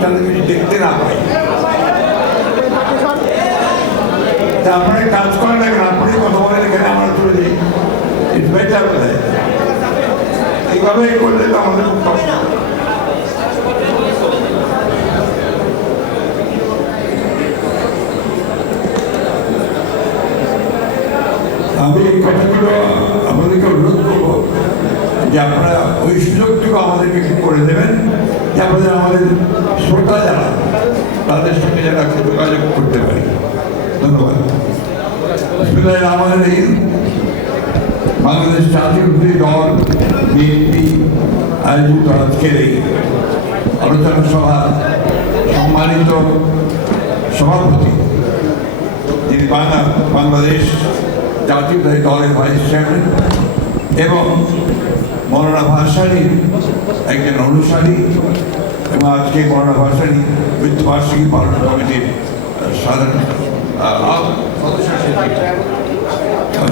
তাদের কিছু দেখতে না পাই। আপনারা কাজ করেন না কেন, আপনি কথা বলেন এখানে, আমরা চলে যাই, ইটস বেটার বোধ হয়। এইভাবে করলে তো আমাদের খুব কষ্ট। আমি এই কথাগুলো আমাদেরকে অনুরোধ করবো যে আপনারা ওই সুযোগটুকু আমাদেরকে করে দেবেন, যে আমাদের শ্রোতা যারা তাদের সঙ্গে যারা যোগাযোগ করতে পারি। ধন্যবাদ। আমাদের এই বাংলাদেশ জাতীয় দল বিএনপি আয়োজিত আজকের এই আলোচনা সভা সম্মানিত সভাপতি, যিনি বাংলাদেশ জাতীয় দলের ভাইস চেয়ারম্যান এবং মৌলানা ভাসানীর একজন অনুসারী, এবং আজকে মৌলানা ভাসানী মৃত্যুবার্ষিকী পালন কমিটির সাধারণ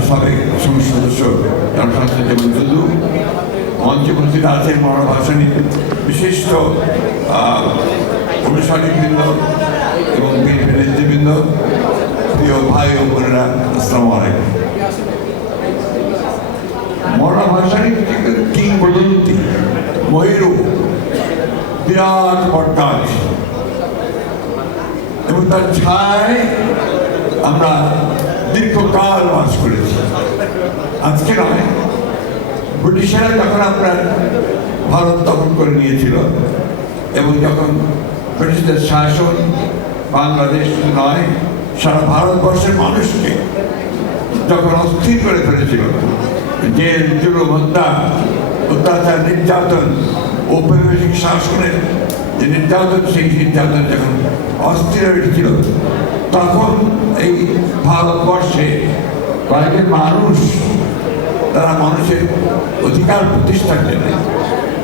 সাবেক সংসদ সদস্য যেমন দুদু, মঞ্চে উপস্থিত আছেন মৌলানা ভাসানীর বিশিষ্ট অনুসারীবৃন্দ এবং বিএনপি নেতৃবৃন্দ, প্রিয় ভাই ও বোনেরা, আসসালামু আলাইকুম। মৌলানা ভাসানী কিংবদন্তি, ময়ূর, বিরাট বটগাছ, এবং তার ছায় আমরা দীর্ঘকাল বাস করেছি। আজকে নয়, ব্রিটিশরা যখন আপনার ভারত দখল করে নিয়েছিল এবং যখন ব্রিটিশদের শাসন বাংলাদেশ নয় সারা ভারতবর্ষের মানুষকে যখন অস্থির করে ফেলেছিল, জেল, জুলুম, হত্যা, অত্যাচার, নির্যাতন, ঔপনিবেশিক শাসনের যে নির্যাতন, সেই নির্যাতন যখন অস্থির হয়েছিল, তখন এই ভারতবর্ষে কয়েকজন মানুষ তারা মানুষের অধিকার প্রতিষ্ঠার জন্য,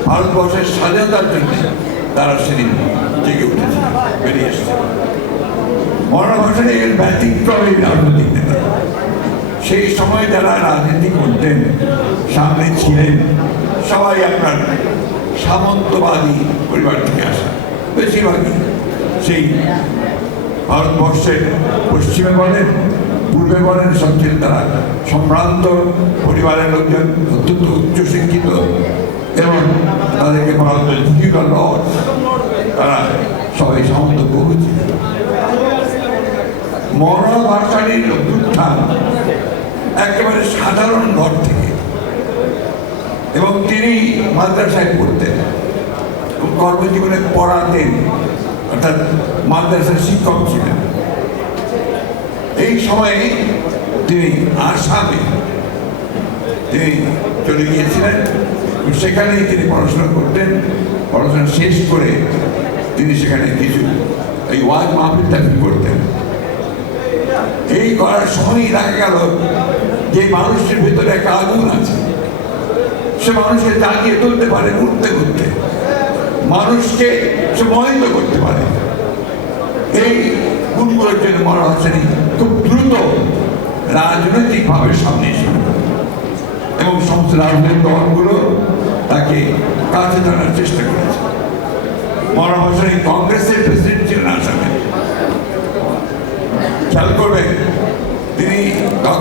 ভারতবর্ষের স্বাধীনতার জন্য তারা সেদিন জেগে উঠেছে, বেরিয়ে এসেছে। মৌলানা ভাসানী এর ব্যতিক্রমী রাজনৈতিক নেতা। সেই সময় যারা রাজনীতি করতেন, সামনে ছিলেন, সবাই আপনার সামন্তবাদী পরিবার থেকে আসা, বেশিরভাগই সেই ভারতবর্ষের পশ্চিমে বলেন, পূর্বে বলেন, সব ছিলেন তারা সম্ভ্রান্ত পরিবারের লোকজন, অত্যন্ত উচ্চশিক্ষিত, এবং তাদেরকে ভারত তারা সবাই সামন্ত বহু ছিলেন। মৌলানা ভাসানীর উত্থান একেবারে সাধারণ ঘর থেকে, এবং তিনি মাদ্রাসায় পড়তেন, কর্মজীবনে পড়াতেন, অর্থাৎ মাদ্রাসার শিক্ষক ছিলেন। এই সময়ে তিনি আসামে তিনি চলে গিয়েছিলেন, সেখানেই তিনি পড়াশোনা করতেন। পড়াশোনা শেষ করে তিনি সেখানে কিছু এই ওয়াজ মাহফিল তাফিল করতেন। এই করার সময়ই দেখা গেল যে মানুষের ভিতরে একটা আগুন আছে, সে মানুষকে জাগিয়ে তুলতে পারে, উঠতে উঠতে মানুষকে সে মহিত করতে পারে। এই গুণগুলোর জন্য মৌলানা ভাসানী খুব দ্রুত রাজনৈতিকভাবে সামনে এসে, এবং সমস্ত রাজনৈতিক দলগুলো তাকে কাছে টানার চেষ্টা করেছে। মৌলানা ভাসানী কংগ্রেসের প্রেসিডেন্ট ছিলেন আসামে। খেয়াল করবেন, তিনি